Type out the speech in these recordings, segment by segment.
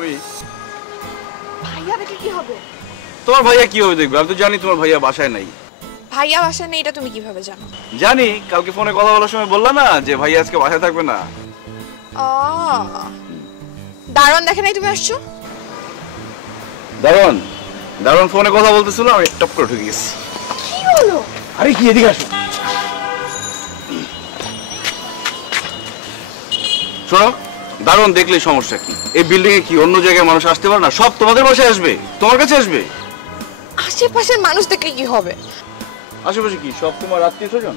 আমি। ভাইয়া দেখলে কি হবে? তোমার ভাইয়া কি হবে দেখবে? আমি তো জানি তোমার ভাইয়া বাসায় নাই। ভাইয়া বাসায় নেই এটা তুমি কিভাবে জানো? জানি, কালকে ফোনে কথা বলার সময় বললা না যে ভাইয়া আজকে বাসায় থাকবে না। দারোয়ান দেখে নাই তুমি আসছো? দারোয়ান ফোনে কথা বলতেছিল, আমি টপ করে ঢুকে গেছি। কি হলো? আরে কি, এদিকে আসো। শোনো, দারোয়ান দেখলে সমস্যা কি? এই বিল্ডিং এ কি অন্য জায়গায় মানুষ আসতে পারে না? সব তোমাদের বাসায় আসবে, তোমার কাছে আসবে। আশেপাশের মানুষ দেখলে কি হবে? আশেপাশে কি সব তোমার আত্মীয়-স্বজন?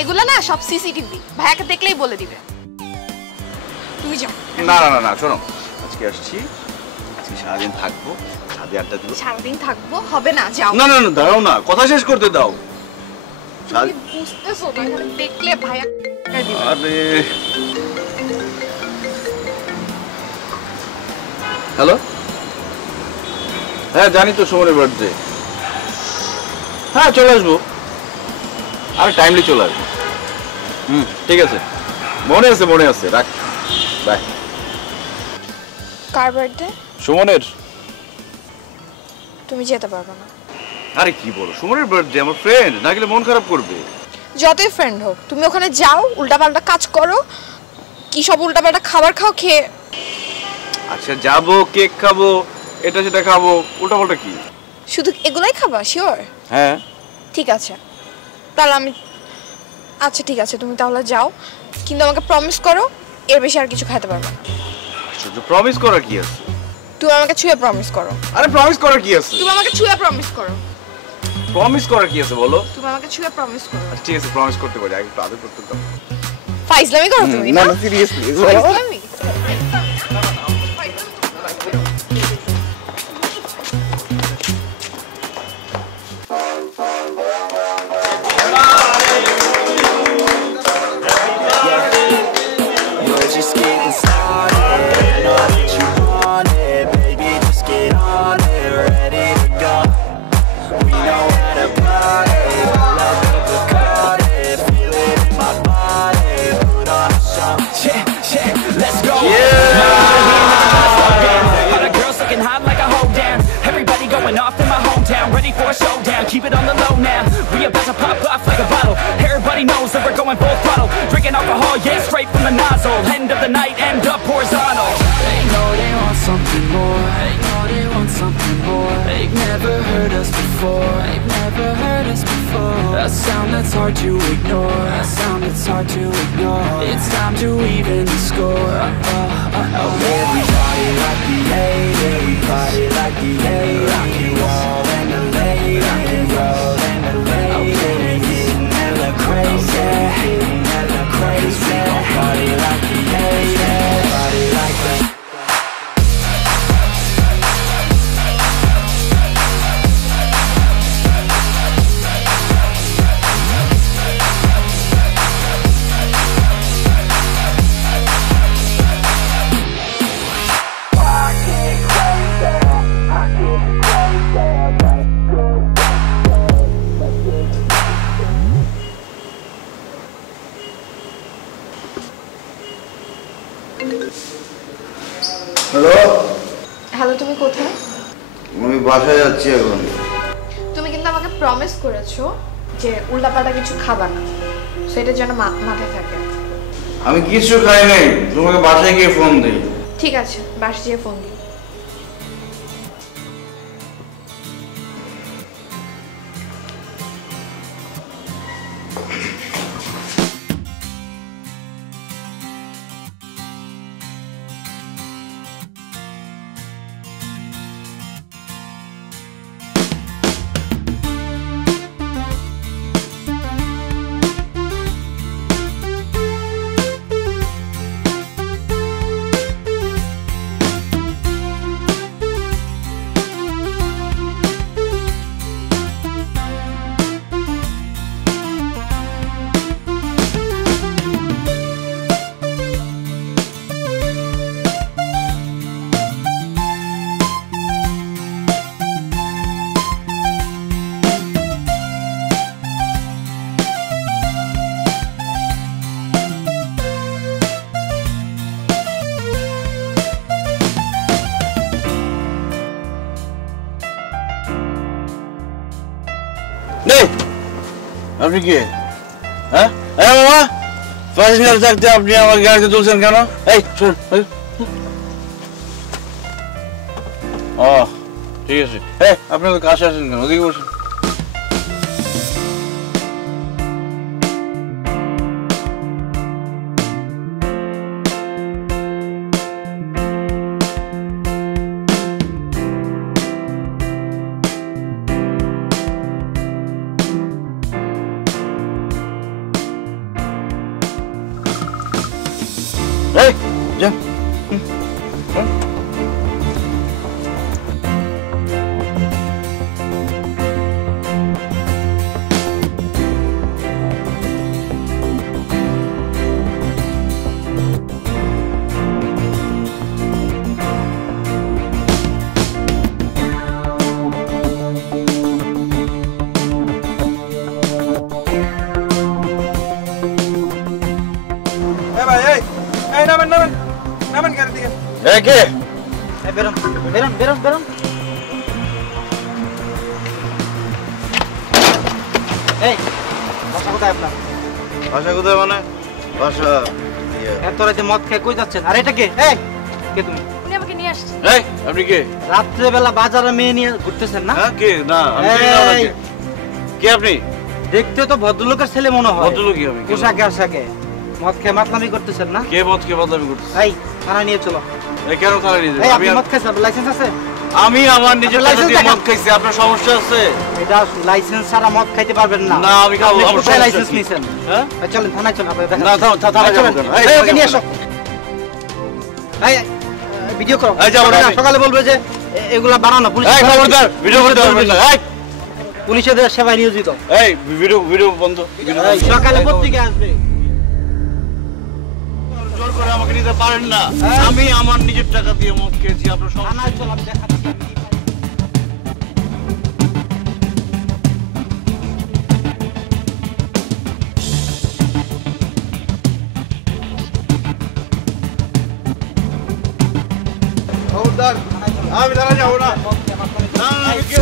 এগুলা না সব সিসিটিভি, ভাইয়াকে দেখলেই বলে দিবে। তুমি যাও। না না না না, শোনো, আজকে আসছি, আজকে সারাদিন থাকবো, সাথে আড্ডা দিব। সারাদিন থাকবো হবে না, যাও। না না না, দাঁড়াও না, কথা শেষ করতে দাও। তুমি বুঝতেছো না, এখানে দেখলে ভাইয়া দিবে। আরে হ্যালো, হ্যাঁ জানি তো সুমনের বার্থডে। হ্যাঁ চলে আসবো, আরে টাইমলি চলে আসবো। ঠিক আছে, মনে আছে, রাখ, বাই। Car birthday? সুমনের। তুমি যেতে পারবে না। আরে কি বলো, সুমনের বার্থডে, আমার ফ্রেন্ড, না গেলে মন খারাপ করবে। যতই ফ্রেন্ড হোক, তুমি ওখানে যাও, উল্টাপাল্টা কাজ করো, কি সব উল্টাপাল্টা খাবার খাও, খেয়ে। আচ্ছা যাবো, কেক খাবো, এটা সেটা খাবো, উল্টাপাল্টা কি? শুধু এগুলাই খাবা? শিওর? হ্যাঁ। ঠিক আছে, তাহলে আমি, আচ্ছা ঠিক আছে, তুমি তাহলে যাও, কিন্তু আমাকে প্রমিস করো এর বেশি আর কিছু খাইতে পারবে না। আশ্চর্য, প্রমিস করার কি আছে? তুমি আমাকে ছুঁয়ে প্রমিস করো। আরে প্রমিস করার কি আছে? তুমি আমাকে ছুঁয়ে প্রমিস করো। প্রমিস করার কি আছে বলো? তুমি আমাকে ছুঁয়ে প্রমিস করো। আচ্ছা ঠিক আছে, প্রমিস করতে পারি, আগে একটু আদর করতে দাও। ফাইজলামি করো তুমি? না না, সিরিয়াসলি ফাইজলামি। Keep it on the low now. We about to pop off like a bottle. Everybody knows that we're going full throttle. Drinking alcohol, yeah, straight from the nozzle. End of the night, end up horizontal. They know they want something more. They know they want something more. They've never heard us before. They've never heard us before. A sound that's hard to ignore. A sound that's hard to ignore. It's time to even the score. Everybody like the hate. Everybody like the hate. Rock you all and the late. Rock and roll and the late. Getting hella crazy. Getting hella crazy. Everybody like the hate. Everybody like the hello. Hello, তুমি কোথায়? আমি বাসায় যাচ্ছি এখন। তুমি কিন্তু আমাকে promise করেছো যে উল্টাপাল্টা কিছু খাবা না, সেটা যেন মাথায় থাকে। আমি কিছু খাই নাই, তোমাকে বাসায় গিয়ে ফোন দিই। ঠিক আছে, বাসায় গিয়ে ফোন দিই। নেই আপনি কে? হ্যাঁ মামা, প্যাসেঞ্জার থাকতে আপনি আমার গাড়িতে তুলছেন কেন? এই শুনুন। ও ঠিক আছে, আপনি তো কাছে আসেন কেন? ওদিকে বসুন। এই যান। কে? বেরোন বেরোন বেরোন বেরোন। এই বাসা কোথায় আপনার? বাসা কোথায় মানে? বাসা এত রাতে মদ খেয়ে কই যাচ্ছেন? আর এটা কে? এই কে তুমি? উনি আমাকে নিয়ে আসছে। এই আপনি কে? রাত্রে বেলা বাজারে মেয়ে নিয়ে ঘুরতেছেন না? হ্যাঁ কে? না আমি চিনি না ওনাকে। কে আপনি? দেখতে তো ভদ্রলোকের ছেলে মনে হয়। ভদ্রলোকই আমি। পোশাকে আশাকে মদ খেয়ে মাতলামি করতেছেন না? কে মদ কে বদনামি করতেছে? এই থানা নিয়ে চলো। এই কেন থানায় নিয়ে এই যাবেন? আপনি মদ খাইছেন, লাইসেন্স আছে? আমি আমার নিজের টাকা লাইসেন্স দিয়ে দেখা। মদ খাইছি, আপনার সমস্যা আছে? এটা লাইসেন্স ছাড়া মদ খাইতে পারবেন না। না আমি খাবো। আপনি আমার কোথায় সমস্যা লাইসেন্স কি? নিছেন? হ্যাঁ এই চলেন থানায় চলেন, আপনাকে না দেখাচ্ছি। থানায় যাবো কেন? এই ওকে নিয়ে এসো। এই ভিডিও করো। এই যাবো না আমি। সকালে বলবে যে এগুলা বানানো পুলিশ। এই খবরদার ভিডিও করতে পারবেন না। এই পুলিশের সেবায় নিয়োজিত। এই ভিডিও বন্ধ। এই সকালে পত্রিকা আসবে। জোর করে আমাকে নিতে পারেন না। আমি আমার নিজের টাকা দিয়ে মদ খেয়েছি, আপনার সমস্যা। থানায় চল, আমি দেখাচ্ছি। খবরদার আমি থানায় যাবো না। না আমি কে?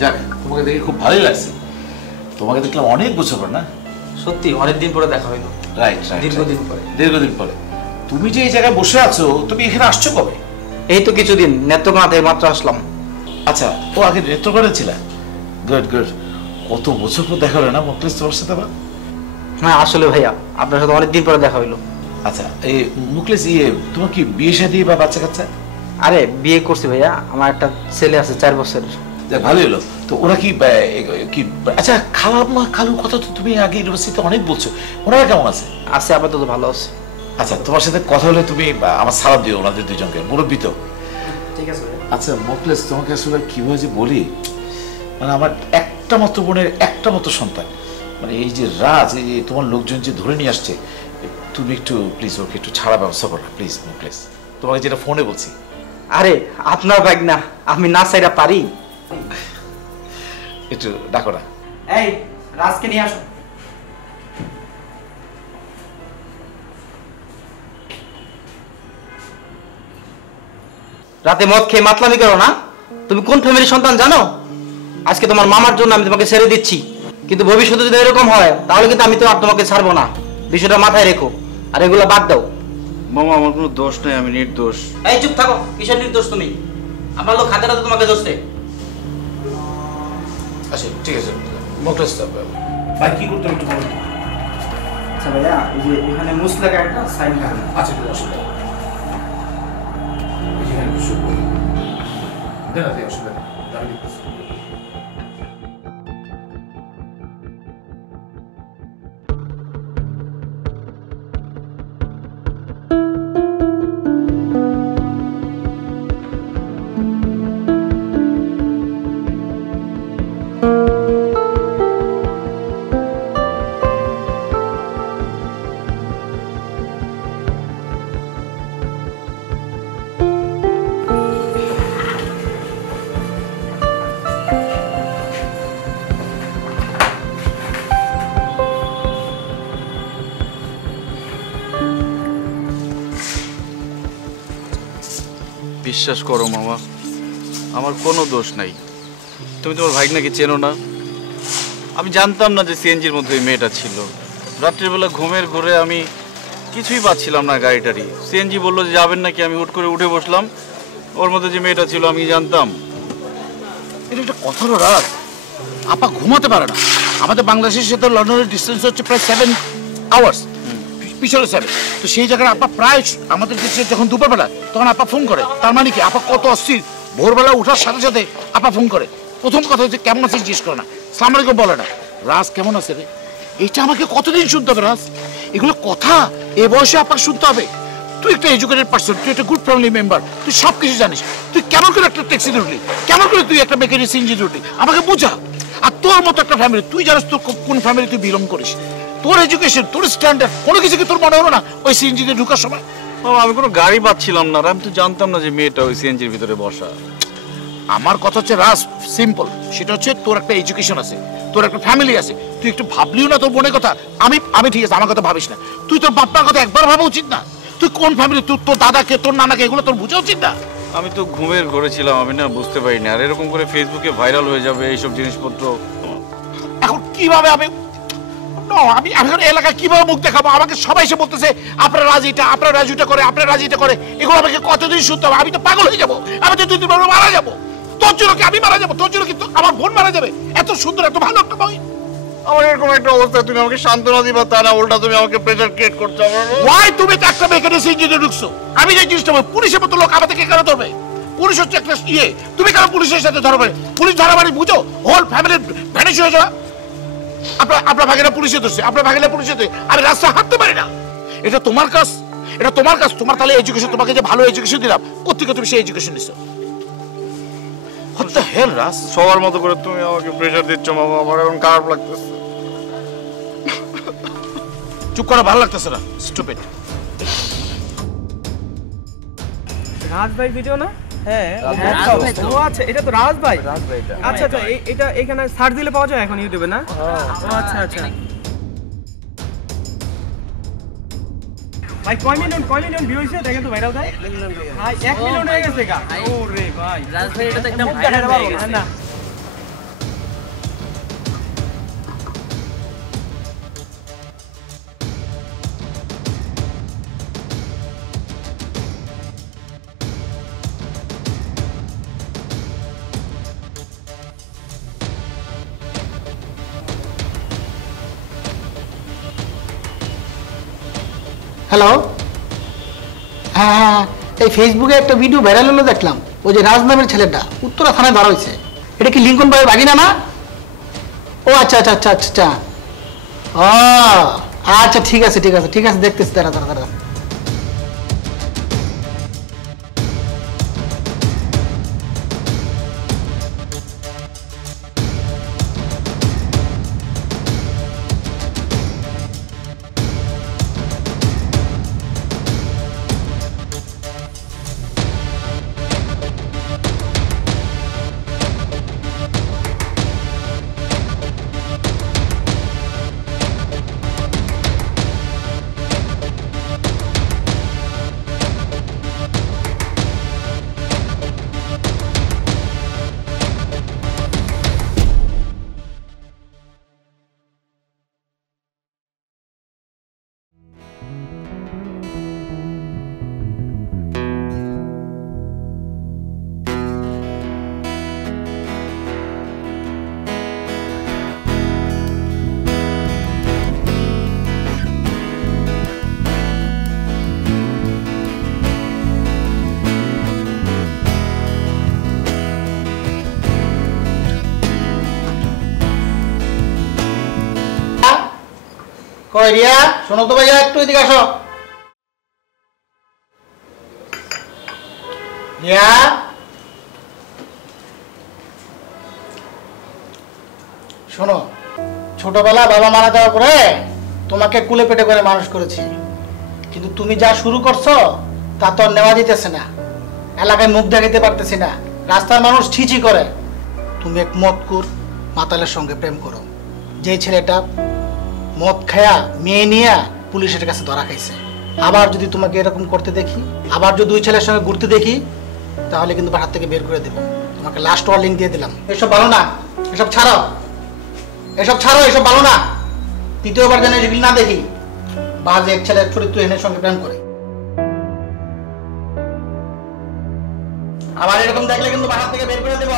যাক, তোমাকে দেখে খুব ভালোই লাগছে। তোমাকে দেখলাম অনেক বছর পর না? সত্যি অনেকদিন পরে দেখা হইলো। রাইট, দীর্ঘদিন পরে। তুমি যে এই জায়গায় বসে আছো, তুমি এখানে আসছো কবে? এই তো কিছুদিন, নেত্রকোনা থেকে মাত্র আসলাম। আচ্ছা, ও আগে নেত্রকোনা ছিল? Good good. কত বছর পর দেখা হলো না মুখলেস তোমার সাথে আবার? হ্যাঁ আসলে ভাইয়া আপনার সাথে অনেকদিন পরে দেখা হইলো। আচ্ছা, এই মুখলেস তোমার কি বিয়ে শাদী বা বাচ্চা কাচ্চা? আরে বিয়ে করছি ভাইয়া, আমার একটা ছেলে আছে 4 বছরের। ভালোই হলো। তো ওরা কি কি আচ্ছা, খালু কথা তো তুমি আগে ইউনিভার্সিটিতে অনেক বলছো, ওনারা কেমন আছে? আছে, আপাতত ভালো আছে। আচ্ছা, তোমার সাথে কথা হলে তুমি আমার সালাম দিও ওনাদের দুজনকে, মুরব্বী তো। ঠিক আছে। আচ্ছা মুখলেস, তোমাকে আসলে কিভাবে যে বলি, মানে আমার একটা মাত্র বোনের একটা মাত্র সন্তান, মানে এই যে রাজ, এই যে তোমার লোকজন যে ধরে নিয়ে আসছে, তুমি একটু প্লিজ ওকে একটু ছাড়া ব্যবস্থা করো প্লিজ মুখলেস, তোমাকে যেটা ফোনে বলছি। আরে আপনার ব্যাগ না, আমি না চাইরা পারি। একটু ডাকো না। এই রাজকে নিয়ে আসো। রাতে মদ খেয়ে মাতলামি করো না? তুমি কোন ফ্যামিলির সন্তান জানো? আজকে তোমার মামার জন্য আমি তোমাকে ছেড়ে দিচ্ছি, কিন্তু ভবিষ্যতে যদি এরকম হয় তাহলে কিন্তু আমি তো আর তোমাকে ছাড়বো না। বিষয়টা মাথায় রেখো, আর এগুলো বাদ দাও। মামা আমার কোনো দোষ নেই, আমি নির্দোষ। এই চুপ থাকো, কিসের নির্দোষ তুমি? আমার লোক হাতে হাতে তোমাকে দোষে। আচ্ছা ঠিক আছে, মোকলেস ভাই কি করতে হবে একটু বলুন। আচ্ছা ভাইয়া, এই যে এখানে মুসলাকা একটা সাইন করেন। আচ্ছা ঠিক অসুবিধা নেই। এখানে একটু শুরু করুন। দেন আপনি অসুবিধা নেই, আমি লিখতেছি। বিশ্বাস করো মামা, আমার কোনো দোষ নাই। তুমি তোমার ভাইগনাকে চেনো না? আমি জানতাম না যে সিএনজির মধ্যে ওই মেয়েটা ছিল। রাত্রিবেলা ঘুমের ঘোরে আমি কিছুই পাচ্ছিলাম না গাড়িটারি। সিএনজি বললো যে যাবেন নাকি, আমি হুট করে উঠে বসলাম। ওর মধ্যে যে মেয়েটা ছিল আমি জানতাম। এটা একটা কথা হলো রাত, আপা ঘুমাতে পারে না। আমাদের বাংলাদেশের সাথে লন্ডনের ডিস্টেন্স হচ্ছে প্রায় 7 আওয়ার্স, পিছনে 7। তো সেই জায়গায় আপা প্রায় আমাদের দেশে যখন দুপুরবেলা তখন আপা ফোন করে। তার মানে কি আপা কত অস্থির, ভোরবেলা ওঠার সাথে সাথে আপা ফোন করে। প্রথম কথা হচ্ছে কেমন আছে জিজ্ঞেস করে না, সালাম আলাইকুম বলে না। রাজ কেমন আছে রে, এইটা আমাকে কতদিন শুনতে হবে রাজ? এগুলো কথা এ বয়সে আপনাকে শুনতে হবে? তুই একটা এডুকেটেড পার্সন, তুই একটা গুড ফ্যামিলি মেম্বার, তুই সব কিছু জানিস। তুই কেমন করে একটা ট্যাক্সিতে উঠলি, কেমন করে তুই একটা মেকানিক সিএনজিতে উঠলি, আমাকে বোঝা। আর তোর মতো একটা ফ্যামিলি, তুই জানিস তোর কোন ফ্যামিলি তুই বিলং করিস, তোর এডুকেশন, তোর স্ট্যান্ডার্ড, কোনো কিছু কি তোর মনে হলো না ওই সিএনজিতে ঢুকার সময়? মামা আমি কোনো গাড়ি পাচ্ছিলাম না, আর আমি তো জানতাম না যে মেয়েটা ওই সিএনজির ভিতরে বসা। আমার কথা হচ্ছে রাজ, সিম্পল, সেটা হচ্ছে তোর একটা এডুকেশন আছে, তোর একটা ফ্যামিলি আছে, তুই একটু ভাবলিও না তোর বোনের কথা। আমি ঠিক আছে, আমার কথা ভাবিস না। তুই তোর বাপ্পার কথা একবার ভাবা উচিত না? তুই কোন ফ্যামিলি, তোর দাদাকে, তোর নানাকে, এগুলো তোর বোঝা উচিত না? আমি তো ঘুমের ঘরে ছিলাম, আমি না বুঝতে পারিনি। আর এরকম করে ফেসবুকে ভাইরাল হয়ে যাবে এইসব জিনিসপত্র। এখন কিভাবে আমি এখন এলাকায় কিভাবে মুখ দেখাবো? আমাকে সবাই এসে বলতেছে আপনার রাজিটা, আপনার রাজুটা করে, আপনার রাজিটা করে। এগুলো আমাকে কতদিন শুনতে হবে? আমি তো পাগল হয়ে যাবো, আমি তো 2-3 বার মারা যাবো। তোর জন্য কি আমি মারা যাবো? তোর জন্য কিন্তু আমার বোন মারা যাবে? এত সুন্দর, এত ভালো একটা বই। আমার এরকম একটা অবস্থা, তুমি আমাকে সান্ত্বনা দিবা তা না, উল্টা তুমি আমাকে প্রেশার ক্রিয়েট করছো। ওয়াই তুমি তো একটা মেকানিক ইঞ্জিনে ঢুকছো? আমি যে জিনিসটা বলি, পুলিশের মতো লোক আমাদেরকে কেন ধরবে? পুলিশ হচ্ছে একটা তুমি কেন পুলিশের সাথে ধরবে? পুলিশ ধরা মানে বুঝো হোল ফ্যামিলি ভ্যানিশ হয়ে যাওয়া। আপনার ভাগেরা পুলিশে ধরছে, আপনার ভাগেরা পুলিশে ধরে, আমি রাস্তায় হাঁটতে পারি না। এটা তোমার কাজ, এটা তোমার কাজ। তোমার তাহলে এডুকেশন, তোমাকে যে ভালো এডুকেশন দিলাম, কোথেকে তুমি সেই এডুকেশন নিছো? What the hell, রাজ? সবার মতো করে তুমি আমাকে প্রেশার দিচ্ছ মামা, আমার এখন খারাপ লাগতেছে। চুপ করা ভালো লাগতেছে না, স্টুপিড। রাজ ভাই ভিডিও না? হ্যাঁ ও আচ্ছা, এটা তো রাজ ভাই। আচ্ছা আচ্ছা, এটা এখানে সার্চ দিলে পাওয়া যায় এখন ইউটিউবে না? ও আচ্ছা আচ্ছা। ভাই কয় মিলিয়ন ভিউ হইছে দেখেন তো ভাইরাল ভাই? ভাই 1 মিলিয়ন হয়ে গেছে গা। ওরে ভাই রাজ ভাই এটা তো একদম ভাইরাল হয়ে গেছে না? হ্যালো, হ্যাঁ এই ফেসবুকে একটা ভিডিও ভাইরাল হলো দেখলাম, ওই যে রাজ নামের ছেলেটা উত্তরা থানায় ধরা হয়েছে। এটা কি লিঙ্কন ভাইয়ের বাগিনা না? ও আচ্ছা আচ্ছা আচ্ছা আচ্ছা, ও আচ্ছা ঠিক আছে ঠিক আছে ঠিক আছে, দেখতেছি, দাঁড়া দাঁড়া দাঁড়া। কই রিয়া, শোনো তো ভাইয়া, একটু এদিকে আসো। রিয়া, শোনো, ছোটবেলা বাবা মারা যাওয়ার পরে তোমাকে কুলে পেটে করে মানুষ করেছি, কিন্তু তুমি যা শুরু করছো তা তো আর নেওয়া দিতেছে না। এলাকায় মুখ দেখাতে পারতেছি না, রাস্তার মানুষ ছিছি করে। তুমি এক মদকুর মাতালের সঙ্গে প্রেম করো, যে ছেলেটা মদ খায়া মেয়ে নিয়ে পুলিশের কাছে ধরা খাইছে। আবার যদি তোমাকে এরকম করতে দেখি, আবার যদি দুই ছেলের সঙ্গে ঘুরতে দেখি, তাহলে কিন্তু বাড়ি থেকে বের করে দেব। তোমাকে লাস্ট ওয়ার্নিং দিয়ে দিলাম। এসব ভালো না, এসব ছাড়ো, এসব ছাড়ো, এসব ভালো না। তৃতীয়বার যেন এগুলি না দেখি বাজে এক ছেলের চরিত্রহীনের সঙ্গে প্রেম করে। আবার এরকম দেখলে কিন্তু বাড়ি থেকে বের করে দেব।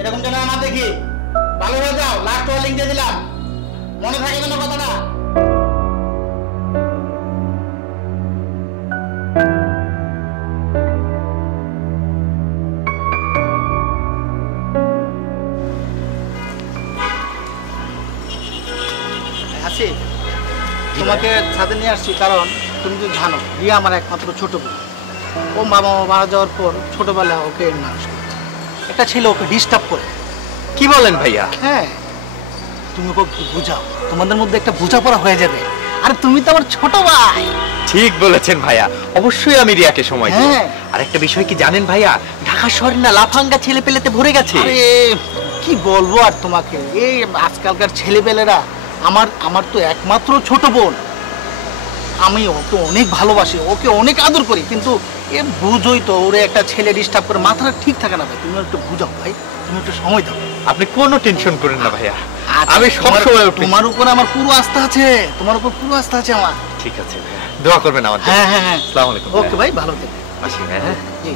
এরকম যেন না দেখি। ভালো হয়ে যাও, লাস্ট ওয়ার্নিং দিয়ে দিলাম, মনে থাকে যেন কথাটা। আসি, তোমাকে ছাদে নিয়ে আসছি কারণ তুমি তো জানো রিয়া আমার একমাত্র ছোট বোন। ও বাবা মারা যাওয়ার পর ছোটবেলা ওকে মানুষ করছে। একটা ছেলে ওকে ডিস্টার্ব করে। কি বলেন ভাইয়া? হ্যাঁ, তুমি ওকে বুঝাও, তোমাদের মধ্যে একটা বোঝাপড়া হয়ে যাবে। আরে তুমি তো আমার ছোট ভাই। ঠিক বলেছেন ভাইয়া, অবশ্যই আমি রিয়াকে সময় দেব। হ্যাঁ। আর একটা বিষয় কি জানেন ভাইয়া, ঢাকা শহরে না লাফাঙ্গা ছেলে পেলেতে ভরে গেছে। আরে কি বলবো আর তোমাকে, এই আজকালকার ছেলেপেলেরা, আমার তো একমাত্র ছোট বোন। আমি ওকে অনেক ভালোবাসি, ওকে অনেক আদর করি, কিন্তু এ বুঝোই তো, ওরে একটা ছেলে ডিস্টার্ব করে মাথাটা ঠিক থাকে না ভাই। তুমি একটু বুঝাও ভাই, তুমি একটু সময় দাও। আপনি কোনো টেনশন করেন না ভাইয়া, আচ্ছা, আমি সব সময় তোমার উপর আমার পুরো আস্থা আছে, তোমার উপর পুরো আস্থা আছে আমার। ঠিক আছে ভাইয়া, দোয়া করবেন আমার জন্য। হ্যাঁ হ্যাঁ হ্যাঁ, আসসালামু আলাইকুম। ওকে ভাই, ভালো থেকো। আসি ভাইয়া। জি।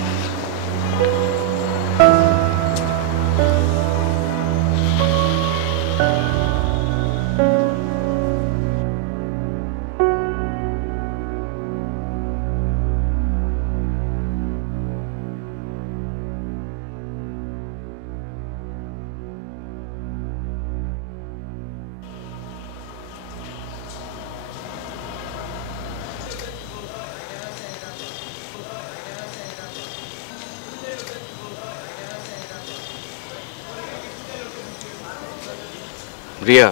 রিয়া,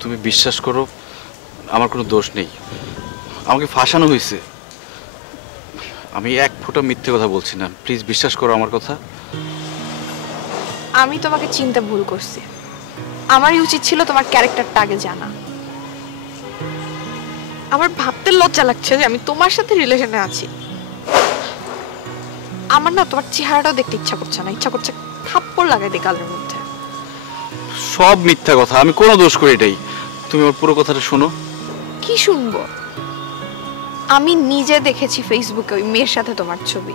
তুমি বিশ্বাস করো, আমার কোনো দোষ নেই। আমাকে ফাঁসানো হয়েছে। আমি এক ফোঁটা মিথ্যে কথা বলছি না, প্লিজ বিশ্বাস করো আমার কথা। আমি তোমাকে চিনতে ভুল করছি। আমারই উচিত ছিল তোমার ক্যারেক্টারটা আগে জানা। আমার ভাবতে লজ্জা লাগছে যে আমি তোমার সাথে রিলেশনে আছি। আমার না তোমার চেহারাটাও দেখতে ইচ্ছা করছে না, ইচ্ছা করছে থাপ্পড় লাগাই দিই গালের মধ্যে। সব মিথ্যা কথা, আমি কোনো দোষ করি এটাই। তুমি আমার পুরো কথাটা শোনো। কি শুনবো? আমি নিজে দেখেছি ফেসবুকে ওই মেয়ের সাথে তোমার ছবি,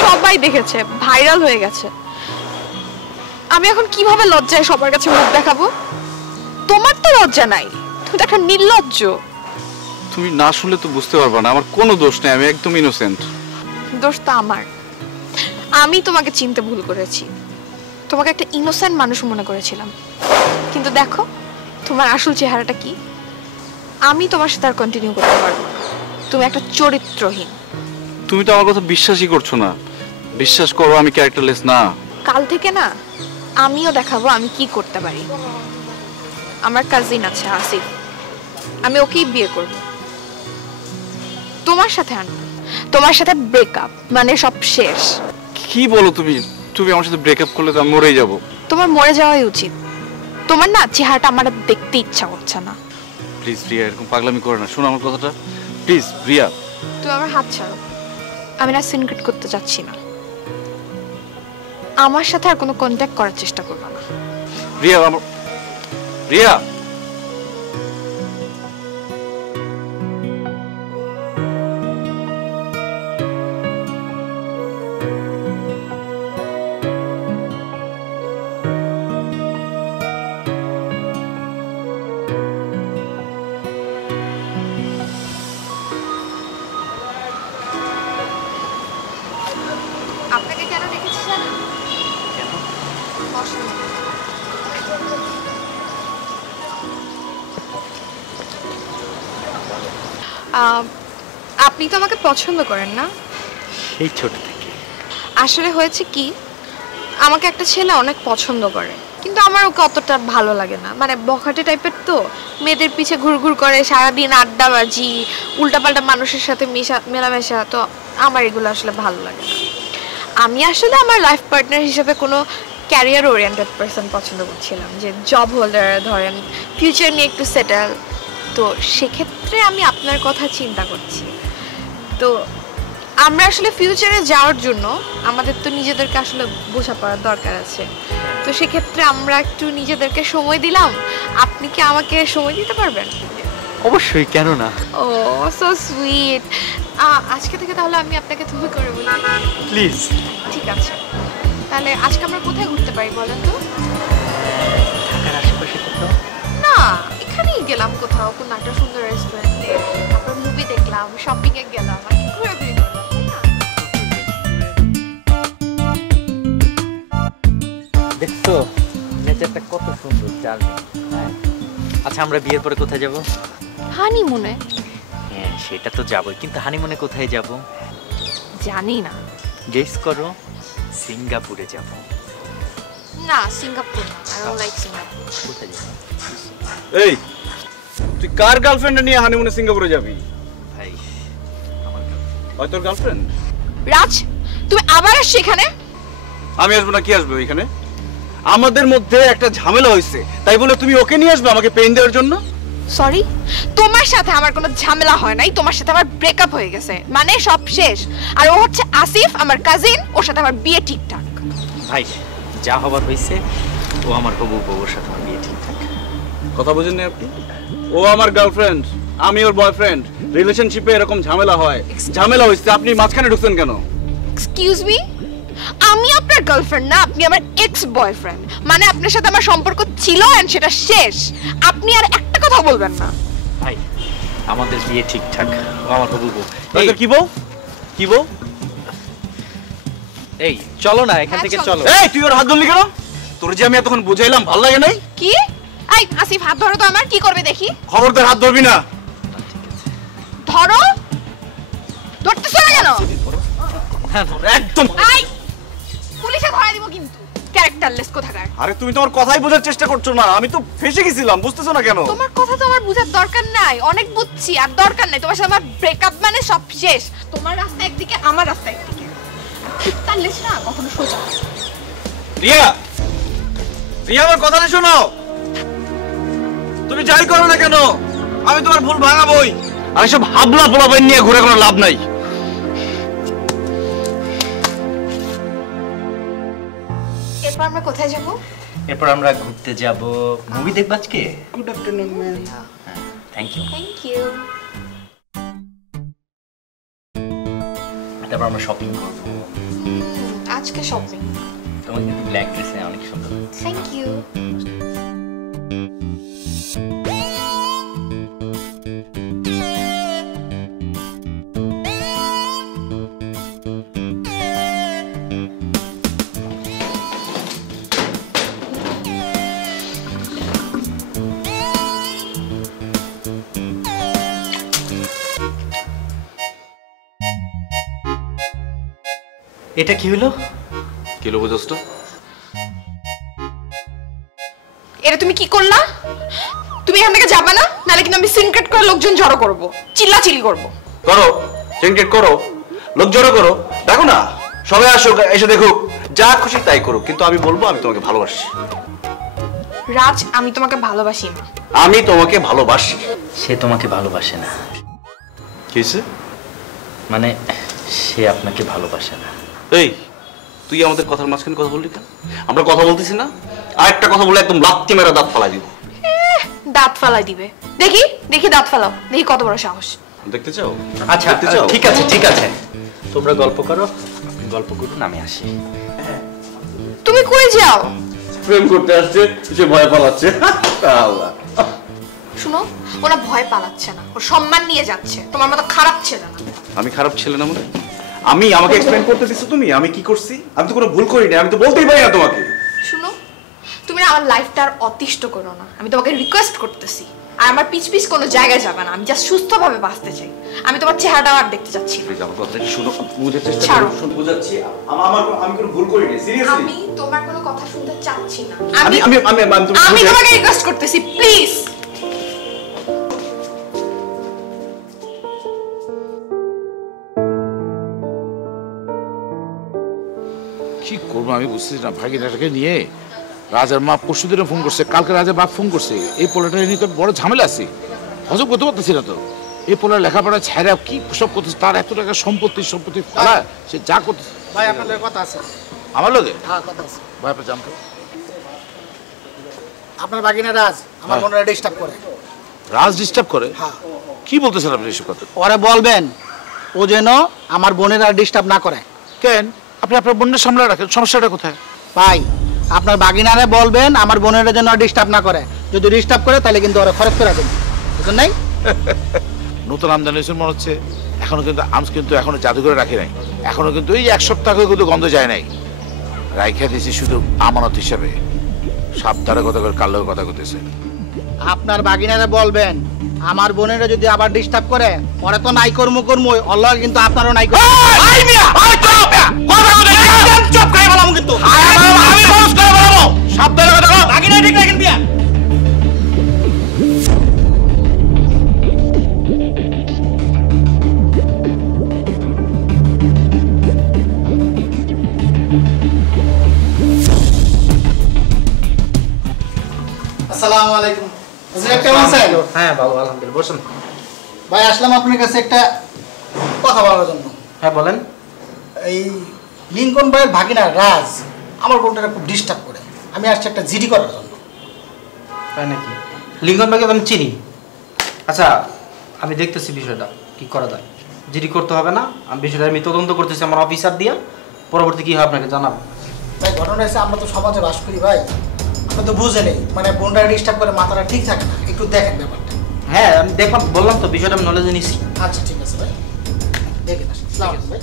সবাই দেখেছে, ভাইরাল হয়ে গেছে। আমি এখন কিভাবে লজ্জায় সবার কাছে মুখ দেখাবো? তোমার তো লজ্জা নাই, তুমি তো একটা নির্লজ্জ। তুমি না শুনলে তো বুঝতে পারবা না, আমার কোনো দোষ নেই, আমি একদম ইনোসেন্ট। দোষ তো আমার। আমি তোমাকে চিনতে ভুল করেছি, তোমাকে একটা ইনোসেন্ট মানুষ মনে করেছিলাম, কিন্তু দেখো তোমার আসল চেহারাটা কি। আমি তোমার সাথে আর কন্টিনিউ করতে পারবো না, তুমি একটা চরিত্রহীন। তুমি তো আমার কথা বিশ্বাসই করছো না। বিশ্বাস করো, আমি ক্যারেক্টারলেস না। কাল থেকে না আমিও দেখাবো আমি কি করতে পারি। আমার কাজিন আছে আসিফ, আমি ওকেই বিয়ে করব। তোমার সাথে আর না, তোমার সাথে ব্রেকআপ, মানে সব শেষ। কি বলো তুমি? তুমি আমার সাথে ব্রেকআপ করলে তো আমি মরেই যাব। তোমার মরে যাওয়াই উচিত। তোমার না চেহারাটা আমার দেখতে ইচ্ছা করছে না। প্লিজ রিয়া, এরকম পাগলামি করে না, শোনো আমার কথাটা প্লিজ। রিয়া, তুমি আমার হাত ছাড়ো। আমি না সিনক্রেট করতে চাচ্ছি না, আমার সাথে আর কোনো কন্ট্যাক্ট করার চেষ্টা করবে না। রিয়া, আমার রিয়া। আপনাকে কেন রেখেছি জানেন? কেন? আপনি তো আমাকে পছন্দ করেন না? সেই ছোট থেকে। আসলে হয়েছে কি, আমাকে একটা ছেলে অনেক পছন্দ করে, কিন্তু আমার ওকে অতটা ভালো লাগে না। মানে বখাটে টাইপের তো, মেয়েদের পিছে ঘুরঘুর করে, সারাদিন আড্ডাবাজি, উল্টাপাল্টা মানুষের সাথে মেলামেশা, তো আমার এগুলো আসলে ভালো লাগে না। আমি আসলে আমার লাইফ পার্টনার হিসেবে কোনো ক্যারিয়ার ওরিয়েন্টেড পারসন পছন্দ করছিলাম, যে জব হোল্ডার, ধরেন ফিউচার নিয়ে একটু সেটেল। তো সেক্ষেত্রে আমি আপনার কথা চিন্তা করছি। তো আমরা আসলে ফিউচারে যাওয়ার জন্য আমাদের তো নিজেদেরকে আসলে বোঝাপড়ার দরকার আছে। তো সেক্ষেত্রে আমরা একটু নিজেদেরকে সময় দিলাম। আপনি কি আমাকে সময় দিতে পারবেন? অবশ্যই, কেন না। ও সো সুইট। আজকে থেকে তাহলে আমি আপনাকে তুমি করে বলি, প্লিজ। ঠিক আছে, তাহলে আজকে আমরা কোথায় ঘুরতে পারি বলেন তো? ঢাকার আশেপাশে কোথাও? না, এখানেই গেলাম কোথাও, কোনো একটা সুন্দর রেস্টুরেন্টে, তারপর মুভি দেখলাম, শপিং এ গেলাম, আর কি ঘোরাঘুরি করলাম, তাই না? দেখছো নেচারটা কত সুন্দর, চার্মিং। আচ্ছা, আমরা বিয়ের পরে কোথায় যাব? হানিমুনে। হ্যাঁ, সেটা তো যাবই, কিন্তু হানিমুনে কোথায় যাব? জানি না। গেস করো। সিঙ্গাপুরে যাব। না, সিঙ্গাপুর না, আই ডোন্ট লাইক সিঙ্গাপুর। কোথায় যাব? এই, তুই কার গার্লফ্রেন্ড নিয়ে হানিমুনে সিঙ্গাপুরে যাবি? ভাই, ওই তোর গার্লফ্রেন্ড? রাজ, তুমি আবার আসছো এখানে? আমি আসবো না, কি আসবে এখানে? আমাদের মধ্যে একটা ঝামেলা হয়েছে, তাই বলে তুমি ওকে নিয়ে আসবে আমাকে পেইন দেওয়ার জন্য? সরি, তোমার সাথে আমার কোনো ঝামেলা হয় নাই, তোমার সাথে আমার ব্রেকআপ হয়ে গেছে, মানে সব শেষ। আর ও হচ্ছে আসিফ, আমার কাজিন, ওর সাথে আমার বিয়ে ঠিকঠাক। ভাই, যা হবার হয়েছে, ও আমার হবু বউর সাথে আমার বিয়ে ঠিকঠাক। কথা বুঝেননি আপনি? ও আমার গার্লফ্রেন্ড, আমি ওর বয়ফ্রেন্ড। রিলেশনশিপে এরকম ঝামেলা হয়, ঝামেলা হয়েছে, আপনি মাঝখানে ঢুকছেন কেন? এক্সকিউজ মি, আমি আপনার গার্লফ্রেন্ড না, আপনি আমার এক্স বয়ফ্রেন্ড। মানে আপনার সাথে আমার সম্পর্ক ছিল এন্ড সেটা শেষ। আপনি আর একটা কথা বলবেন না। ভাই, আমাদের বিয়ে ঠিকঠাক, ও আমার হবু বউ। এই কি বউ? কি বউ? এই চলো না এখান থেকে, চলো। এই, তুই ওর হাত ধরলি কেন? তোর যে আমি এতক্ষণ বুঝাইলাম, ভালো লাগে নাই? কি? এই আসিফ, হাত ধরো তো আমার, কি করবে দেখি। খবরদার হাত ধরবি না। ধরো। ধরতেছ না কেন? একদম। এই, পুলিশে ধরা দিব কিন্তু, ক্যারেক্টারলেস কোথাকার। আরে তুমি তোমার কথাই বোঝার চেষ্টা করছো না, আমি তো ফেসে গেছিলাম, বুঝতেছো না কেন? তোমার কথা তো আমার বুঝার দরকার নাই, অনেক বুঝছি, আর দরকার নাই। তোমার সাথে আমার ব্রেকআপ মানে সব শেষ। তোমার রাস্তা একদিকে, আমার রাস্তা একদিকে। ক্যারেক্টারলেস না কখনো সোজা। রিয়া, রিয়া, আমার কথাটা শোনো। তুমি যাই করো না কেন, আমি তোমার ভুল ভাঙাবই। আর এসব হাবলা পোলাপাইন নিয়ে ঘুরে কোনো লাভ নাই। এরপর আমরা কোথায় যাব? এরপর আমরা ঘুরতে যাব, মুভি দেখব আজকে। Good afternoon ma'am. Thank you. Thank you. তারপর আমরা শপিং করব। আজকে শপিং। তোমার কিন্তু ব্ল্যাক ড্রেসে অনেক সুন্দর। Thank you. এটা কি হলো? কিলো বুঝছটা? এটা তুমি কি করলা? তুমি এখান থেকে যাবে না, নালে কিন্তু আমি সিনক্রেট করে লোকজন জড়ো করব, চিল্লাচিল্লি করব। করো, সিনক্রেট করো, লোক জড়ো করো, দেখো না সবাই আসো, এসে দেখো, যা খুশি তাই করো, কিন্তু আমি বলবো আমি তোমাকে ভালোবাসি। রাজ, আমি তোমাকে ভালোবাসি না। আমি তোমাকে ভালোবাসি। সে তোমাকে ভালোবাসে না। কিসে? মানে সে আপনাকে ভালোবাসে না। এই, তুই আমাদের কথার মাঝখানে কথা বললি কেন? আমরা কথা বলতেছি না? আরেকটা কথা বলে একদম লাত্তি মেরা দাঁত ফালাই দিব। দাঁত ফালাই দিবে? দেখি দেখি, দাঁত ফালাও, দেখি কত বড় সাহস। দেখতে চাও? আচ্ছা ঠিক আছে, ঠিক আছে, তোমরা গল্প করো, গল্প করুন, আমি আসি। তুমি কই যাও? প্রেম করতে আসছে, সে ভয় পালাচ্ছে। আল্লাহ, শুনো, ওরা ভয় পালাচ্ছে না, ওর সম্মান নিয়ে যাচ্ছে। তোমার মতো খারাপ ছেলে না। আমি খারাপ ছেলে না মানে? আমি আমাকে এক্সপ্লেইন করতে দিছো তুমি? আমি কি করছি? আমি তো কোনো ভুল করিনি, আমি তো বলতেই পারি না তোমাকে। শুনো, তুমি আমার লাইফটা আর অতিষ্ঠ করো না, আমি তোমাকে রিকোয়েস্ট করতেছি। আর আমার পিছ পিছ কোনো জায়গায় যাবে না। আমি জাস্ট সুস্থভাবে বাঁচতে চাই। আমি তোমার চেহারাটা আর দেখতে চাচ্ছি না। আমার কথা কি শুনো, বুঝার চেষ্টা ছাড়ো। করো। বুঝাচ্ছি, আমি কোনো ভুল করিনি, সিরিয়াসলি। আমি তোমার কোনো কথা শুনতে চাচ্ছি না। আমি তোমাকে রিকোয়েস্ট করতেছি, প্লিজ। কি করবো আমি বুঝতেছি না। ভাগিনাটাকে নিয়ে রাজার মা পরশু দিনে ফোন করছে, কালকে রাজার বাপ ফোন করছে। এই পোলাটা নিয়ে তো বড় ঝামেলা আছে, হজম করতে পারতেছি না তো। এই পোলার লেখাপড়া ছাড়া কি সব করতেছে, তার এত টাকা সম্পত্তি ফেলা, সে যা করতেছে। ভাই আপনাদের কথা আছে। আমার লোকে হ্যাঁ কথা আছে। ভাই আপনি জানতো আপনার বাগিনা রাজ আমার বোনের ডিস্টার্ব করে। রাজ ডিস্টার্ব করে? হ্যাঁ। কি বলতেছেন আপনি এসব কথা? ওরে বলবেন ও যেন আমার বোনের আর ডিস্টার্ব না করে। কেন আপনি আপনার বোনের সামলে রাখেন, সমস্যাটা কোথায়? ভাই আপনার বাগিনারে বলবেন আমার বোনের যেন ডিস্টার্ব না করে। যদি ডিস্টার্ব করে তাহলে কিন্তু ওরা খরচ করে দেবেন, বুঝলেন নাই? নতুন আমদানি হয়েছে মনে হচ্ছে। এখনো কিন্তু আমস কিন্তু এখনো জাদুঘরে রাখি নাই। এখনো কিন্তু এই 1 সপ্তাহ কিন্তু গন্ধ যায় নাই। রাইখা দিয়েছি শুধু আমানত হিসাবে। সাবধানে কথা করে কাল কথা করতেছে। আপনার বাগিনারে বলবেন আমার বোনের যদি আবার ডিস্টার্ব করে ওরা তো নাই কর্ম অল্লাহ কিন্তু আপনারও নাই করবো। সাবধানে কথা বলো। বাগিনা ঠিক রাখেন বিয়া। আসসালামু আলাইকুম। হুজুর কেমন আছেন? হ্যাঁ ভালো আলহামদুলিল্লাহ, বসুন। ভাই আসলাম আপনার কাছে একটা কথা বলার জন্য। হ্যাঁ বলেন। এই লিঙ্কন ভাইয়ের ভাগিনা রাজ আমার বোনটাকে খুব ডিস্টার্ব করে। আমি আসছি একটা জিডি করার জন্য। তাই নাকি? লিঙ্কন ভাইকে আমি চিনি। আচ্ছা আমি দেখতেছি বিষয়টা কি করা যায়। জিডি করতে হবে না, আমি বিষয়টা আমি তদন্ত করতেছি আমার অফিসার দিয়ে। পরবর্তী কি হয় আপনাকে জানাবো। ভাই ঘটনা হয়েছে আমরা তো সমাজে বাস করি ভাই, আমরা তো বুঝে নেই মানে বোনটা ডিস্টার্ব করে মাথাটা ঠিক থাকে না। একটু দেখেন ব্যাপারটা। হ্যাঁ আমি দেখলাম, বললাম তো বিষয়টা আমি নলেজে নিচ্ছি। আচ্ছা ঠিক আছে ভাই, দেখেন আসেন। আসসালামু আলাইকুম ভাই।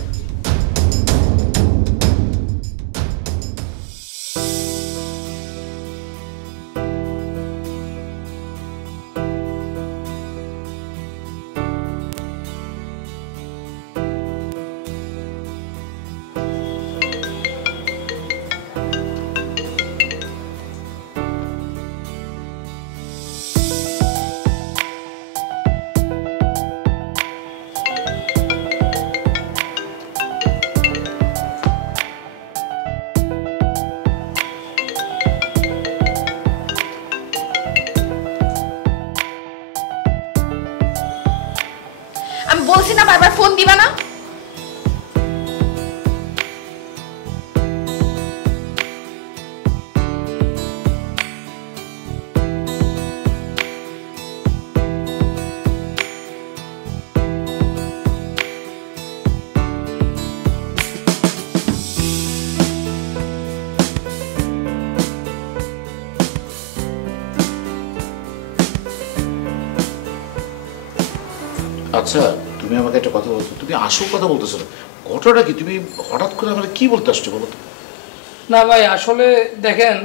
আমি বলছি না বারবার ফোন দিবা না। আচ্ছা তুমি আমাকে একটা কথা বলতো, তুমি আসল কথা বলতেছো না, ঘটনাটা কি? তুমি হঠাৎ করে আমাকে কি বলতে আসছো বলো তো? না ভাই আসলে দেখেন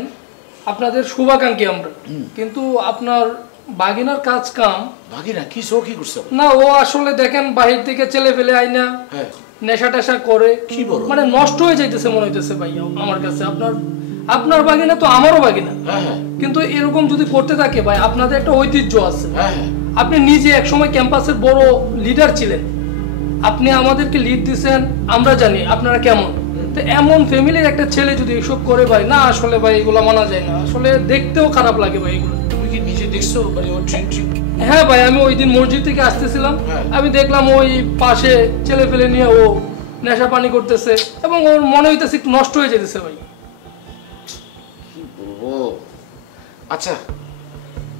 আপনাদের শুভাকাঙ্ক্ষী আমরা, কিন্তু আপনার বাগিনার কাজ কাম বাগিনা কি সো কি করছে না, ও আসলে দেখেন বাহির থেকে ছেলে ফেলে আইনা নেশা টেশা করে মানে নষ্ট হয়ে যাইতেছে মনে হইতেছে ভাই আমার কাছে। আপনার বাগিনা তো আমারও বাগিনা, কিন্তু এরকম যদি করতে থাকে ভাই আপনাদের একটা ঐতিহ্য আছে। আপনি নিজে একসময় ক্যাম্পাসের বড় লিডার ছিলেন, আপনি আমাদেরকে লিড দিয়েছেন, আমরা জানি আপনারা কেমন। তো এমন ফ্যামিলির একটা ছেলে যদি এসব করে ভাই, না আসলে ভাই এগুলো মানা যায় না, আসলে দেখতেও খারাপ লাগে ভাই এগুলো। তুমি কি নিজে দেখছো মানে ও ড্রিঙ্ক? হ্যাঁ ভাই আমি ওই দিন মসজিদ থেকে আসতেছিলাম, আমি দেখলাম ওই পাশে ছেলে ফেলে নিয়ে ও নেশা পানি করতেছে এবং ওর মনে হইতেছে একটু নষ্ট হয়ে যেতেছে ভাই। কি বলবো? আচ্ছা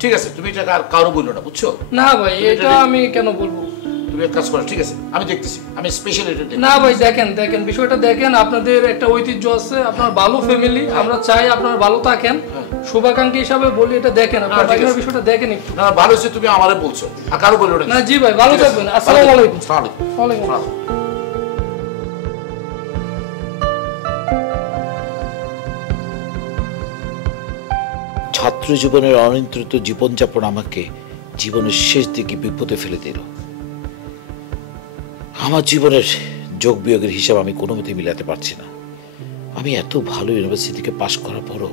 ঠিক আছে, তুমি এটা আর কারো বললো না, বুঝছো? না ভাই এটা আমি কেন বলবো? তুমি এক কাজ করো, ঠিক আছে আমি দেখতেছি, আমি স্পেশাল এটা দেখব। না ভাই দেখেন দেখেন বিষয়টা দেখেন, আপনাদের একটা ঐতিহ্য আছে, আপনার ভালো ফ্যামিলি, আমরা চাই আপনারা ভালো থাকেন, শুভাকাঙ্ক্ষী হিসাবে বলি এটা দেখেন, আপনার বাগিনার বিষয়টা দেখেন একটু। না ভালো হচ্ছে, তুমি আমারে বলছো, আর কারো বললো না। না জি ভাই ভালো থাকবেন। আসসালামু আলাইকুম। ওয়ালাইকুম আসসালাম। ছাত্র জীবনের অনিয়ন্ত্রিত জীবনযাপন আমাকে জীবনের শেষ দিকে বিপদে ফেলে দিল। আমার জীবনের যোগ বিয়োগের হিসাব আমি কোনো মতে মিলাতে পারছি না। আমি এত ভালো ইউনিভার্সিটি থেকে পাশ করার পরও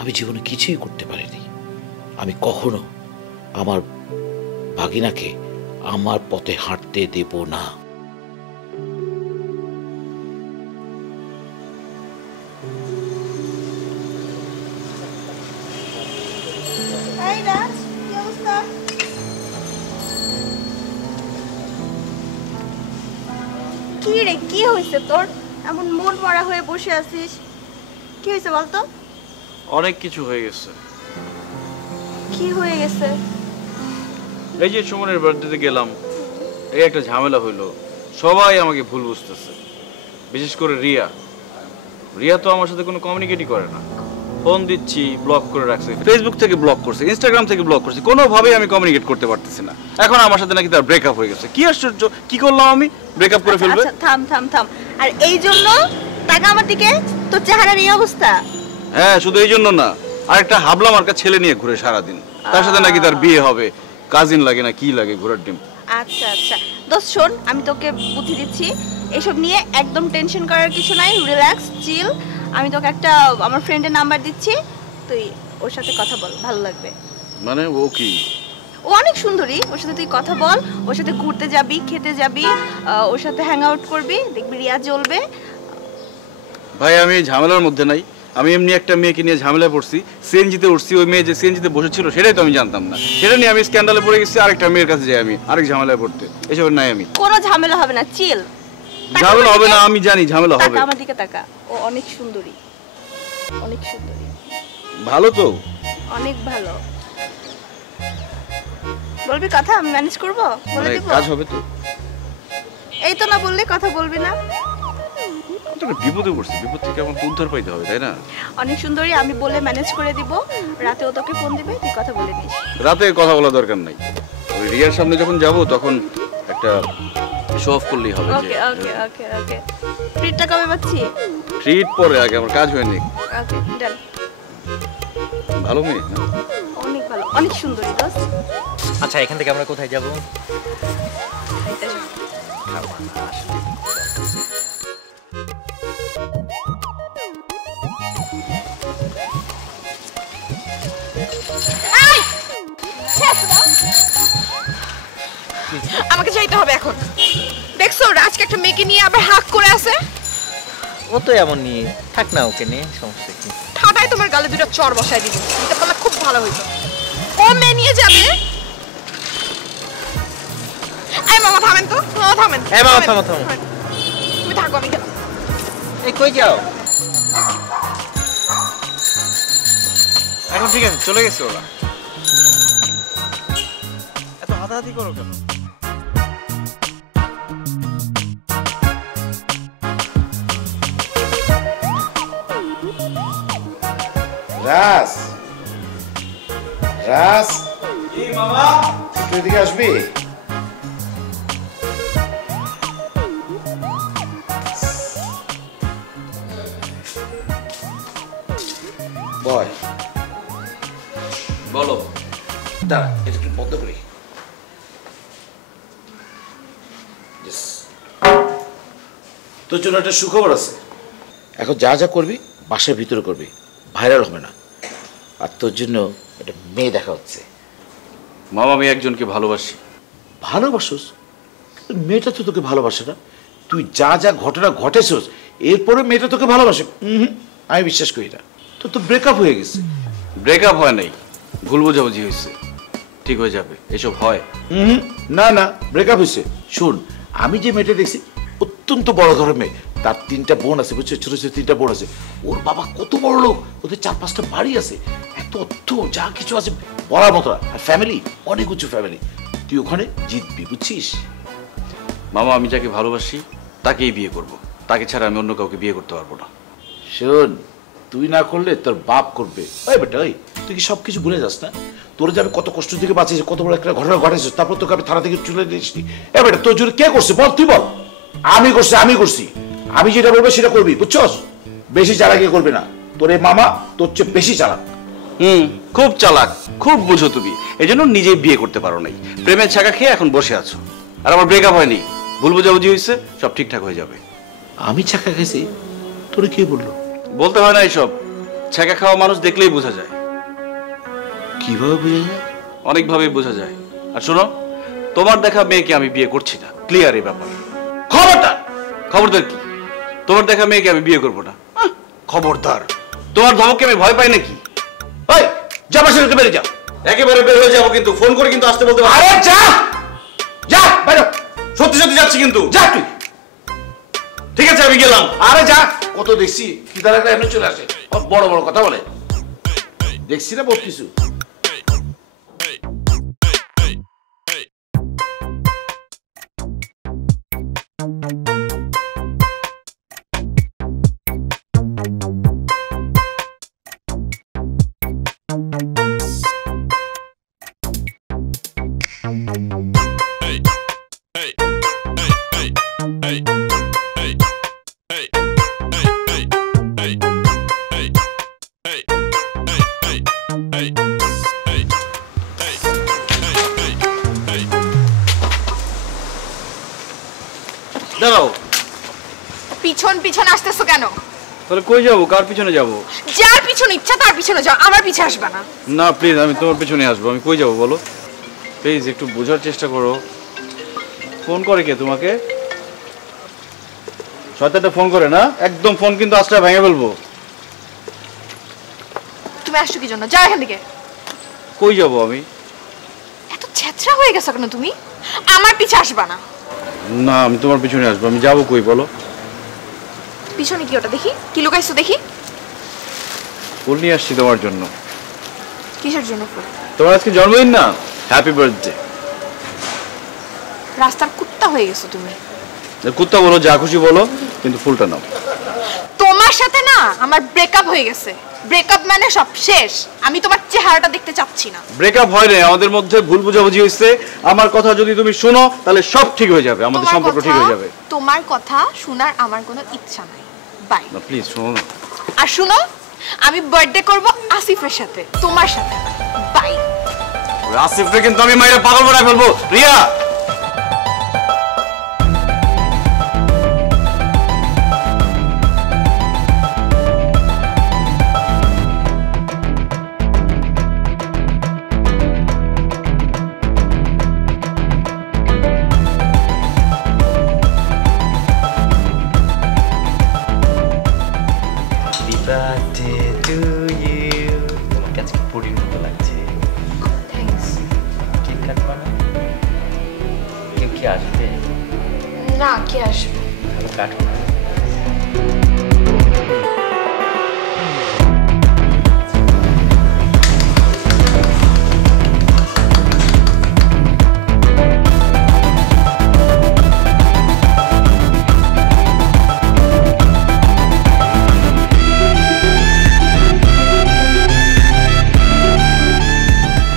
আমি জীবনে কিছুই করতে পারিনি। আমি কখনো আমার ভাগিনাকে আমার পথে হাঁটতে দেব না। কি রে, কি হয়েছে তোর? এমন মন মরা হয়ে বসে আছিস, কি হয়েছে বলতো? অনেক কিছু হয়ে গেছে। কি হয়ে গেছে? এই যে সুমনের বার্থডেতে গেলাম, এই একটা ঝামেলা হইলো। সবাই আমাকে ভুল বুঝতেছে, বিশেষ করে রিয়া। রিয়া তো আমার সাথে কোনো কমিউনিকেটই করে না। ফোন দিচ্ছি, ব্লক করে রাখছে, ফেসবুক থেকে ব্লক করছে, ইনস্টাগ্রাম থেকে ব্লক করছে, কোনোভাবেই আমি কমিউনিকেট করতে পারতেছি না। এখন আমার সাথে নাকি তার ব্রেকআপ হয়ে গেছে। কি আশ্চর্য, কি করলাম আমি? ব্রেকআপ করে ফেলবে? আচ্ছা থাম থাম থাম। আর এই জন্য টাকা আমার দিকে, তোর চেহারার এই অবস্থা? হ্যাঁ, শুধু এই জন্য না, আরেকটা হাবলা মার্কা ছেলে নিয়ে ঘুরে সারাদিন। তার সাথে নাকি তার বিয়ে হবে, কাজিন লাগে না কি লাগে, ঘোড়ার ডিম। আচ্ছা আচ্ছা দোস্ত শোন, আমি তোকে বুদ্ধি দিচ্ছি, এসব নিয়ে একদম টেনশন করার কিছু নাই, রিল্যাক্স চিল। আমি তোকে একটা আমার ফ্রেন্ডের নাম্বার দিচ্ছি, তুই ওর সাথে কথা বল, ভালো লাগবে। মানে ও কি? ও অনেক সুন্দরী, ওর সাথে তুই কথা বল, ওর সাথে ঘুরতে যাবি, খেতে যাবি, ওর সাথে হ্যাং আউট করবি, দেখবি রিয়া জ্বলবে। ভাই আমি এই ঝামেলার মধ্যে নাই। আমি এমনি একটা মেয়েকে নিয়ে ঝামেলায় পড়ছি, সিএনজিতে উঠছি। ওই মেয়ে যে সিএনজিতে বসেছিল সেটাই তো আমি জানতাম না। সেটা নিয়ে আমি স্ক্যান্ডালে পড়ে গেছি, আরেকটা মেয়ের কাছে যাই আমি আরেক ঝামেলায় পড়তে। এসবের নাই আমি। কোনো ঝামেলা হবে না, চিল। ঝামেলা হবে না, আমি জানি ঝামেলা হবে। আমার দিকে তাকা, ও অনেক সুন্দরী, অনেক সুন্দরী। ভালো তো, অনেক ভালো। বলবি কথা, আমি ম্যানেজ করব, বলে দিব। কাজ হবে তো। এই তো না বললে কথা বলবি না? তোকে বিপদে পড়ছি, বিপদ থেকে আমার তো উদ্ধার পাইতে হবে, তাই না? অনেক সুন্দরী, আমি বলে ম্যানেজ করে দিব। রাতে ও তোকে ফোন দিবে, তুই কথা বলে নিস। রাতে কথা বলা দরকার নাই, ওই রিয়ার সামনে যখন যাব তখন একটা শো অফ করলেই হবে। ওকে ওকে ওকে ওকে। ট্রিটটা কবে পাচ্ছি? ট্রিট পরে, আগে আমার কাজ হয়নি। ওকে ডান। ভালো মেয়ে না? অনেক ভালো, অনেক সুন্দরী দোস্ত। আচ্ছা এখান থেকে আমরা কোথায় যাব? আমাকে যাইতে হবে এখন। দেখছো রাজকে একটা মেয়েকে নিয়ে আবার হাক করে আছে। ও তো এমন নিয়ে থাক না, ওকে নিয়ে সমস্যা কি? ঠাডাই তোমার গালে দুটো চর বসাই দিব, এটা বলা খুব ভালো হইতো। ও মেয়ে নিয়ে যাবে। এই মামা থামেন তো, মামা থামেন। এই মামা থামো থামো, তুমি থাকো, আমি গেলাম। এই কই যাও? এখন ঠিক আছে, চলে গেছে ওরা। এত হাতাহাতি করো কেন? রাজ, রাজ, এই মামা একটু এদিকে আসবি? বয় বলো। দাঁড়া, এটা একটু বন্ধ করি। তোর জন্য একটা সুখবর আছে। এখন যা যা করবি বাসার ভিতরে করবি, ভাইরাল হবে না। আর তোর জন্য একটা মেয়ে দেখা হচ্ছে। মামা আমি একজনকে ভালোবাসি। ভালোবাসোস? মেয়েটা তো তোকে ভালোবাসে না। তুই যা যা ঘটনা ঘটেছস এরপরে মেয়েটা তোকে ভালোবাসে? আমি বিশ্বাস করি না। তোর তো ব্রেকআপ হয়ে গেছে। ব্রেকআপ হয় নাই, ভুল বোঝাবুঝি হয়েছে। ঠিক হয়ে যাবে, এসব হয়। না না, ব্রেকআপ হয়েছে। শোন, আমি যে মেয়েটা দেখছি অত্যন্ত বড় ঘরের মেয়ে। তার 3টা বোন আছে, বুঝছো? ছোট ছোট 3টা বোন আছে। ওর বাবা কত বড় লোক, ওদের 4-5টা বাড়ি আছে, এত অর্থ যা কিছু আছে বলার মতো না। আর ফ্যামিলি অনেক উঁচু ফ্যামিলি। তুই ওখানে জিতবি, বুঝছিস? মামা আমি যাকে ভালোবাসি তাকেই বিয়ে করব, তাকে ছাড়া আমি অন্য কাউকে বিয়ে করতে পারবো না। শোন, তুই না করলে তোর বাপ করবে। ওই বেটা, ওই তুই কি সবকিছু ভুলে যাস না? তোর যে আমি কত কষ্ট থেকে বাঁচিয়েছি, কত বড় একটা ঘটনা ঘটেছিস, তারপর তোকে আমি থানা থেকে চলে দিয়েছি। এ বেটা, তোর জন্য কে করছে বল? তুই বল। আমি করছি, আমি করছি। আমি যেটা বলবো সেটা করবি, বুঝছস? বেশি চালাকি করবি না। তোর এই মামা তোর চেয়ে বেশি চালাক। খুব চালাক, খুব বুঝো তুমি, এজন্য নিজেই বিয়ে করতে পারো নাই, প্রেমের ছাকা খেয়ে এখন বসে আছো। আর আমার ব্রেকআপ হয়নি, ভুল বুঝাবুঝি হয়েছে, সব ঠিকঠাক হয়ে যাবে। আমি ছাকা খেয়েছি? তোরে কে বললো? বলতে হয় না এসব, ছাকা খাওয়া মানুষ দেখলেই বোঝা যায়। কিভাবে বোঝা যায়? অনেকভাবেই বোঝা যায়। আর শোনো, তোমার দেখা মেয়েকে আমি বিয়ে করছি না, ক্লিয়ার এই ব্যাপার। খবরদার! খবরদার কি? তোমার দেখা মেয়েকে আমি বিয়ে করবো না। খবরদার! তোমার ধমককে আমি ভয় পাই নাকি? ওই যা, বাসা থেকে বেরিয়ে যাও। একেবারে বের হয়ে যাবো, কিন্তু ফোন করে কিন্তু আসতে বলতে পারো। আরে যা যা বাইরে, সত্যি সত্যি যাচ্ছি কিন্তু। যা তুই। ঠিক আছে আমি গেলাম। আরে যা, কত দেখছি কি তার একটা এমনি চলে আসে, বড় বড় কথা বলে। দেখছি না বহুত কিছু। দাঁড়াও। পিছন পিছন আসতেছো কেন? তাহলে কই যাবো? কার পিছনে যাবো? যার পিছনে ইচ্ছা তার পিছনে যাও, আমার পিছে আসবে না। না প্লিজ, আমি তোমার পিছনে আসবো। আমি কই যাবো বলো? প্লিজ একটু বোঝার চেষ্টা করো। ফোন করে কে তোমাকে? শয়তানটা ফোন করে না? একদম ফোন কিন্তু আজকে ভেঙে ফেলবো। তুমি আসছো কি জন্য? যাও এখান থেকে। কই যাবো আমি? এত ছেঁচড়া হয়ে গেছো কেন তুমি? আমার পিছে আসবা না। না আমি তোমার পিছনে আসবো। আমি যাবো কই বলো? পিছনে কি ওটা দেখি? কি লুকাইছো দেখি? ফুল নিয়ে আসছি তোমার জন্য। কিসের জন্য ফুল? তোমার আজকে জন্মদিন না? Happy birthday. রাস্তার কুত্তা হয়ে গেছো তুমি। কুত্তা বলো, যা খুশি বলো, কিন্তু ফুলটা নাও। তোমার সাথে না আমার ব্রেকআপ হয়ে গেছে। ব্রেকআপ মানে সব শেষ। আমি তোমার চেহারাটা দেখতে চাচ্ছি না। ব্রেকআপ হয় না, আমাদের মধ্যে ভুল বুঝাবুঝি হয়েছে। আমার কথা যদি তুমি শোনো তাহলে সব ঠিক হয়ে যাবে, আমাদের সম্পর্ক ঠিক হয়ে যাবে। তোমার কথা শোনার আমার কোনো ইচ্ছা নাই। বাই। না প্লিজ শোনো না। আর শোনো, আমি বার্থডে করব আসিফের সাথে, তোমার সাথে না। বাই। আসিফকে কিন্তু আমি মাইরা পাগল বানাই ফেলবো। রিয়া না, কে আসবে?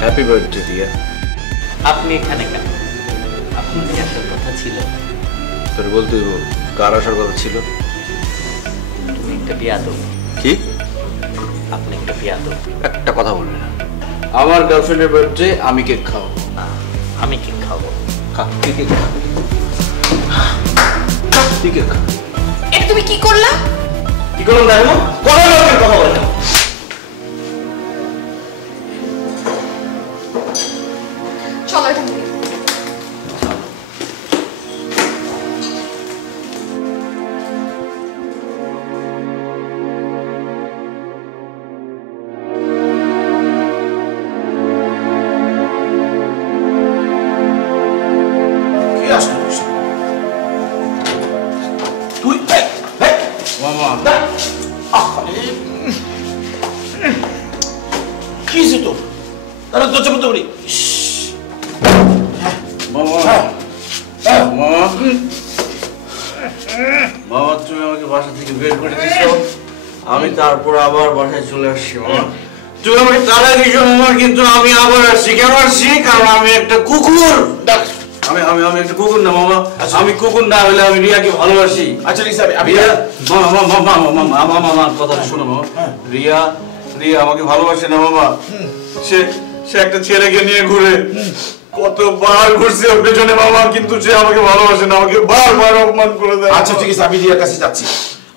Happy birthday Riya. আপনি এখানে কেন? আপনার কি আসার কথা ছিল? তোর বলতে কার আসার কথা ছিল? তুমি একটা বিয়াদব। কি? আপনি একটা বিয়াদব। একটা কথা বলবে না। আমার গার্লফ্রেন্ডের বার্থডে, আমি কেক খাওয়াবো। আমি কেক খাবো। খা, তুই কেক খা। তুই কেক খা। এটা তুমি কি করলা? কি করলাম দেখো? কথা বলবেন, কথা বলে না। চলো এখান থেকে। তুই মামা কি তো তারা দরজা বন্ধ করি। মামা মামা মামা, তুমি আমাকে বাসা থেকে বের করে দিছো, আমি তারপর আবার বাসায় চলে আসছি। মামা তুমি আমাকে তাড়া দিছো মামা, কিন্তু আমি আবার আসছি। কেন আসছি? কারণ আমি একটা কুকুর। আমি আমি আমি একটা কুকুর না মামা। আমি কুকুর না হলে আমি রিয়াকে ভালোবাসি। আচ্ছা লিসা, আমি মামা মামা মামা মামা মামা মামা কথা শোনো মামা। রিয়া রিয়া আমাকে ভালোবাসে না মামা। সে সে একটা ছেলেকে নিয়ে ঘুরে, কতবার ঘুরছে ওর পেছনে মামা, কিন্তু সে আমাকে ভালোবাসে না, আমাকে বারবার অপমান করে দেয়। আচ্ছা ঠিক আছে, আমি রিয়ার কাছে যাচ্ছি,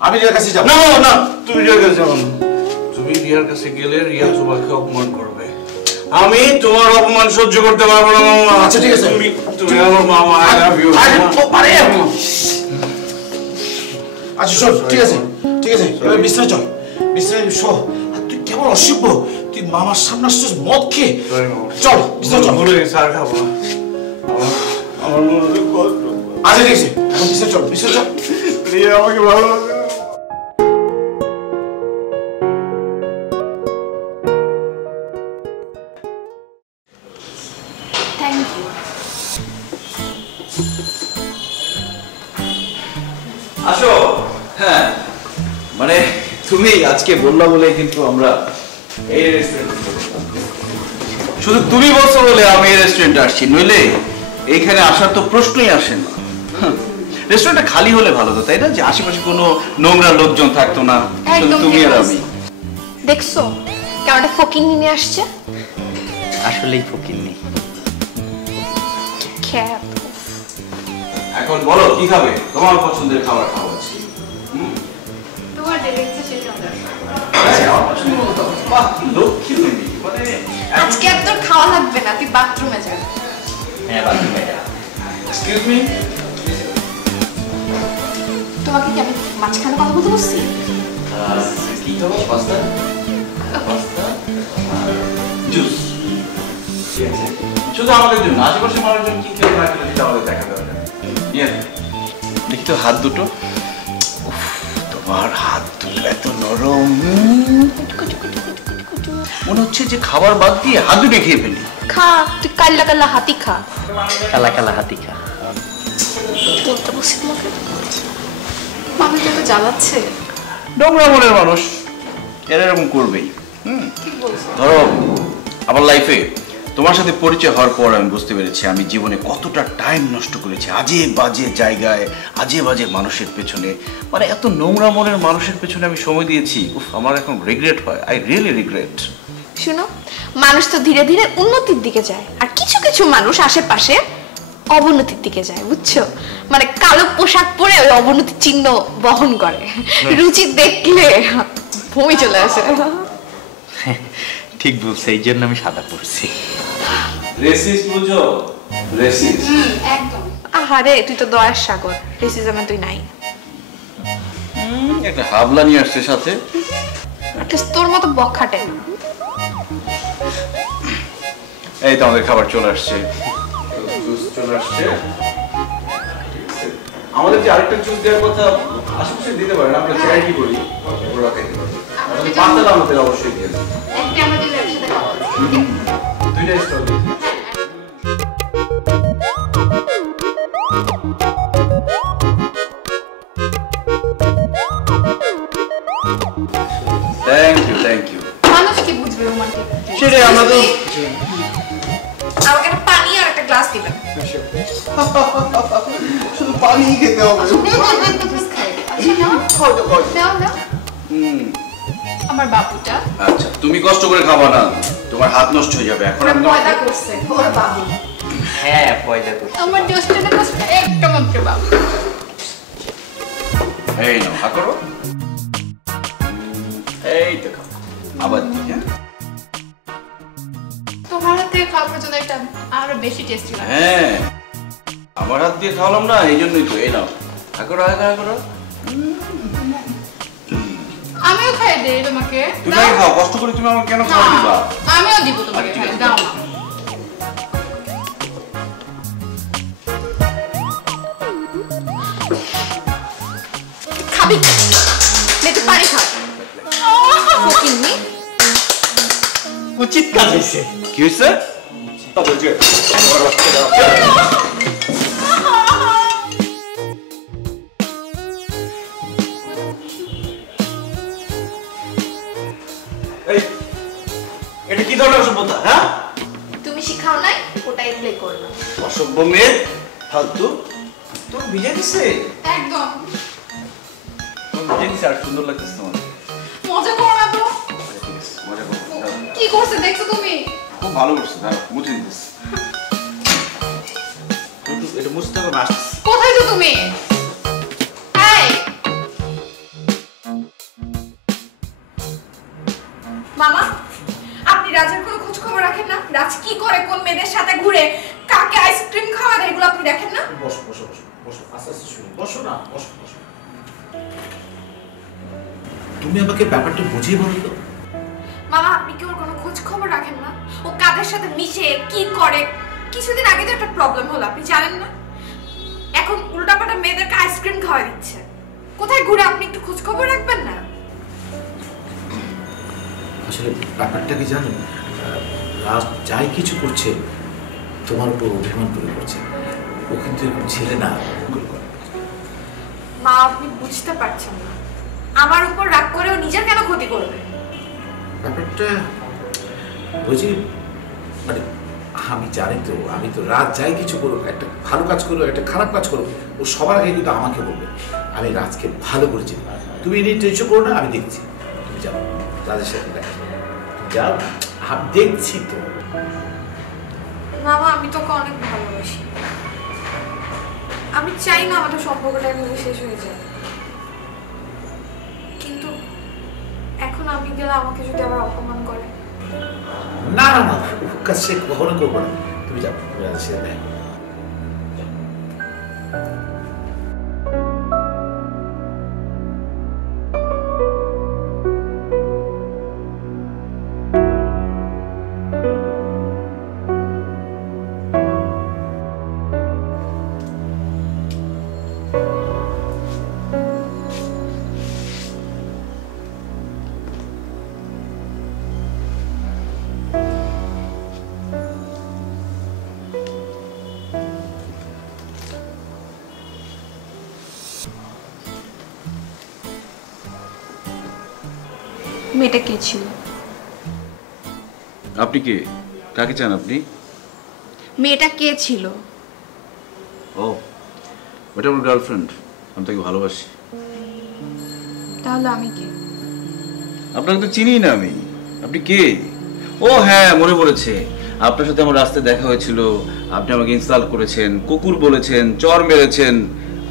আমি রিয়ার কাছে যাব। না না, তুমি রিয়ার কাছে যাও না। তুমি রিয়ার কাছে গেলে রিয়া তোমাকে অপমান করবে, আমি তোমার অপমান সহ্য করতে পারবো না মামা। আচ্ছা ঠিক আছে, তুমি আমার মামা। I love you. আচ্ছা শোন, ঠিক আছে ঠিক আছে, বিশ্রাম চল, বিশ্রাম শো। তুই কেমন অসভ্য, তুই মামার সামনে আসছিস মদ খেয়ে। চল বিশ্রাম চল। স্যার খাবো না, আমার মনে কষ্ট। আচ্ছা ঠিক আছে, এখন বিশ্রাম চল, বিশ্রাম চল। রিয়া আমাকে ভালোবাসে। আসো। হ্যাঁ মানে তুমি আজকে বললা বলে কিন্তু আমরা এই রেস্টুরেন্টে, শুধু তুমি বলছো বলে আমি এই রেস্টুরেন্টে আসছি, নইলে এইখানে আসার তো প্রশ্নই আসে না। রেস্টুরেন্টটা খালি হলে ভালো তো, তাই না? যে আশেপাশে কোনো নোংরা লোকজন থাকতো না, শুধু তুমি আর আমি। দেখছো কেমন একটা ফকিন্নি নিয়ে আসছে? আসলেই ফকিন্নি। খ্যাত। এখন বলো কি খাবে? তোমার পছন্দের খাবার খাওয়া আছে। তোমার যেটা ইচ্ছে সেটা অর্ডার আজকে আর তোর খাওয়া লাগবে না, তুই বাথরুমে যা। হ্যাঁ বাথরুমে যা। এক্সকিউজ মি, তোমাকে কি আমি মাঝখানে কথা বলতে বলছি? কি খাবো? Pasta, pasta, juice. ঠিক আছে, শুধু আমাদের জন্য, আশেপাশে মানুষজন কি খেয়ে না খেলে সেটা আমাদের দেখা দরকার। দেখি তো হাত দুটো। তোমার হাত দুটো এত নরম, মনে হচ্ছে যে খাবার বাদ দিয়ে হাত দুটো খেয়ে ফেলি। খা, তুই কাল্লা কাল্লা হাতি খা। কালা কালা হাতি খা। বলতে বসি তোমাকে, মানুষটা তো জ্বালাচ্ছে। নোংরা মনের মানুষ এরা এরকম করবেই। ধরো আমার লাইফে তোমার সাথে পরিচয় হওয়ার পর আমি বুঝতে পেরেছি আমি জীবনে কতটা টাইম নষ্ট করেছি আজে বাজে জায়গায়, আজে বাজে মানুষের পেছনে। মানে এত নোংরা মনের মানুষের পেছনে আমি সময় দিয়েছি। উফ, আমার এখন রিগ্রেট হয়। I really regret. শুনো, মানুষ তো ধীরে ধীরে উন্নতির দিকে যায়, আর কিছু কিছু মানুষ আশেপাশে অবনতির দিকে যায়, বুঝছো? মানে কালো পোশাক পরে ওই অবনতির চিহ্ন বহন করে। রুচি দেখলে বমি চলে আসে। ঠিক বলছে, এই জন্য আমি সাদা পড়ছি। রেসিস্ট বুঝো? রেসিস্ট একদম। আহারে, তুই তো দয়ার সাগর, রেসিজমে তুই নাই। একটা হাবলা নিয়ে আসছে সাথে, তোর মতো বখাটে। এই তো আমাদের খাবার চলে আসছে, জুস চলে আসছে। আমাদের যে আরেকটা জুস দেওয়ার কথা আশেপাশে দিতে পারেন, আমরা চাই কি করি ওরা খাইতে পারবে। আমাদের পাঁচটা আমাদের অবশ্যই দিয়ে দেন। একটা আমরা দিলে একসাথে খাওয়া যাবে। দুইটা স্টল দিন। Thank you, thank you. মানুষ কি বুঝবে রোমান্টিক? সেটাই আমরা তো। আমাকে একটা পানি আর একটা গ্লাস দিবেন। শুধু পানি খেতে হবে। আমার বাবুটা। আচ্ছা, তুমি কষ্ট করে খাবা না, তোমার হাত নষ্ট হয়ে যাবে। এখন আমি পয়দা করছে ওর বাবু। হ্যাঁ পয়দা করছে আমার জ্যেষ্ঠটা কষ্ট একটা মাত্র বাবু। এই নাও, হা করো। এই তো খাও, আবার দিই। হ্যাঁ তোমার হাত থেকে খাওয়ার পর্যন্ত এটা আরো বেশি টেস্টি লাগে। হ্যাঁ, আমার হাত দিয়ে খাওয়ালাম না, এই জন্যই তো। এই নাও, হা করো, হা করো। আমিও খাই দেই তোমাকে। তুমি খাও, কষ্ট করে তুমি আমাকে কেন খাওয়া দিবা? আমিও দিব তোমাকে, দাও না। খাবি নেতে পানি খা। ফকিন্নি উচিত কাজ হইছে। কি হইছে? তবে যে এই এটা কি ধরনের অসভ্যতা? হ্যাঁ, তুমি শিখাও নাই, ওটাই প্লে করলাম। অসভ্য মেয়ে, ফালতু। তোর ভিজে দিছে একদম। তোর ভিজে দিছে, আর সুন্দর লাগতেছে তোমার। মজা করো না তো। মজা করছে দেখছো তুমি? খুব ভালো করছে, দাঁড়া মুছে দিতেছি। এটা মুছতে হবে না। কোথায় তো তুমি? এই মামা, আপনি রাজের কোনো খোঁজ খবর রাখেন না? রাজ কি করে, কোন মেয়েদের সাথে ঘুরে, কাকে আইসক্রিম খাওয়ায়, এগুলো আপনি দেখেন না? বসো বসো বসো বসো, আস্তে আস্তে শুনি, বসো না, বসো বসো। তুমি আমাকে ব্যাপারটা বুঝিয়ে বলো তো। মামা, আপনি কি ওর কোনো খোঁজ খবর রাখেন না? ও কাদের সাথে মিশে, কি করে? কিছুদিন আগে তো একটা প্রবলেম হলো, আপনি জানেন না? এখন উল্টাপাল্টা মেয়েদেরকে আইসক্রিম খাওয়া দিচ্ছে। কোথায় ঘুরে, আপনি একটু খোঁজ খবর রাখবেন না? আসলে ব্যাপারটা কি জানো, রাজ যাই কিছু করছে তোমার উপর অভিমান করে করছে। ও কিন্তু এরকম ছেলে না। মা, আপনি বুঝতে পারছেন না, আমার উপর রাগ করে ও নিজের কেন ক্ষতি করবে? ব্যাপারটা বুঝি, মানে আমি জানি তো, আমি তো রাজ যাই কিছু করুক, একটা ভালো কাজ করুক, একটা খারাপ কাজ করুক, ও সবার আগে কিন্তু আমাকে বলবে। আমি রাজকে ভালো করে চিনি। তুমি এনে টেনশন করো না, আমি দেখছি। তুমি যাও রাজের সাথে দেখা যাও, আমি দেখছি তো। মামা, আমি তোকে অনেক ভালোবাসি। আমি চাই না আমাদের সম্পর্কটা এভাবে শেষ হয়ে যায়, কিন্তু এখন আমি গেলে আমাকে যদি আবার অপমান করে। না না না, কাজ সে কখনো করবো না। তুমি যাও রাজের সাথে দেখা। মেয়েটা কে ছিল? আপনি কে? কাকে চান আপনি? মেয়েটা কে ছিল? ও, ওটা আমার গার্লফ্রেন্ড। আমি তাকে ভালোবাসি। তাহলে আমি কে? আপনাকে তো চিনি না আমি। আপনি কে? ও হ্যাঁ, মনে পড়েছে। আপনার সাথে আমার রাস্তায় দেখা হয়েছিল। আপনি আমাকে ইনসাল্ট করেছেন, কুকুর বলেছেন, চর মেরেছেন।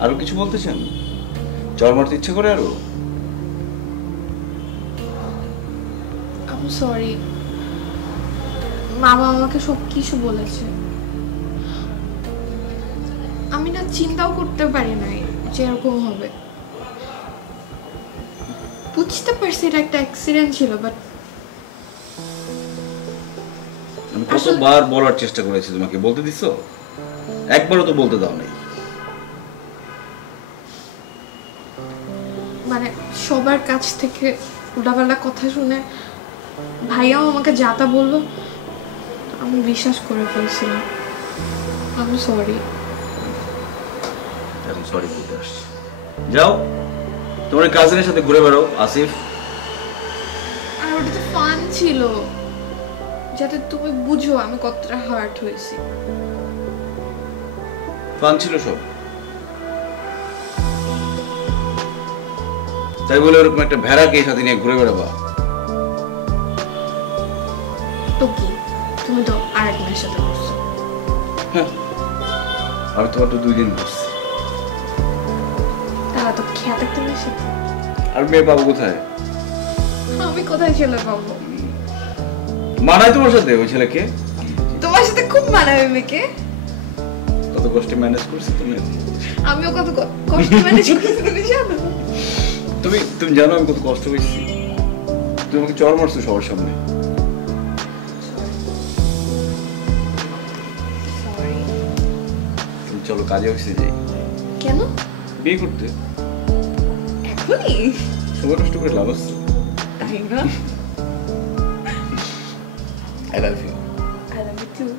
আরো কিছু বলতেছেন? চর মারতে ইচ্ছে করে আরো? সরি, মামা আমাকে সব কিছু বলেছে। আমি না চিন্তাও করতে পারি নাই যে এরকম হবে। বুঝতে পারছি এটা একটা অ্যাক্সিডেন্ট ছিল, বাট আমি কতবার বলার চেষ্টা করেছি, তোমাকে বলতে দিছো? একবারও তো বলতে দাও নাই। মানে সবার কাছ থেকে উল্টাপাল্টা কথা শুনে ভাইয়াও আমাকে যাতা বললো, আমি বিশ্বাস করে ফেলছিলাম। আমি সরি। এখন সরি বলতে আসছি। যাও তোমার কাজিনের সাথে ঘুরে বেড়াও, আসিফ। আর ওটা তো ফান ছিল, যাতে তুমি বুঝো আমি কতটা হার্ট হয়েছি। ফান ছিল সব, তাই বলে ওরকম একটা ভেড়াকে সাথে নিয়ে ঘুরে বেড়াবা? তো কি, তুমি তো আরেক মেয়ের সাথে ঘুরছো। হ্যাঁ, আমি তোমার তো 2 দিন ঘুরছি। তারা তো খেয়া থাকতে বেশি। আর মেয়ে পাবো কোথায়? আমি কোথায় ছেলে পাবো? মানায় তোমার সাথে ওই ছেলেকে? তোমার সাথে খুব মানাবে মেয়েকে। কত কষ্টে ম্যানেজ করছি তুমি। আমিও কত কষ্ট ম্যানেজ করছি তুমি জানো। তুমি জানো আমি কত কষ্ট পেয়েছি। তুমি আমাকে চড় মারছো সবার সামনে। চলো কাজে অফিসে যাই। কেন? বিয়ে করতে। এখনই? সময় নষ্ট করে লাভ আছে? তাই না? I love you. I love you too.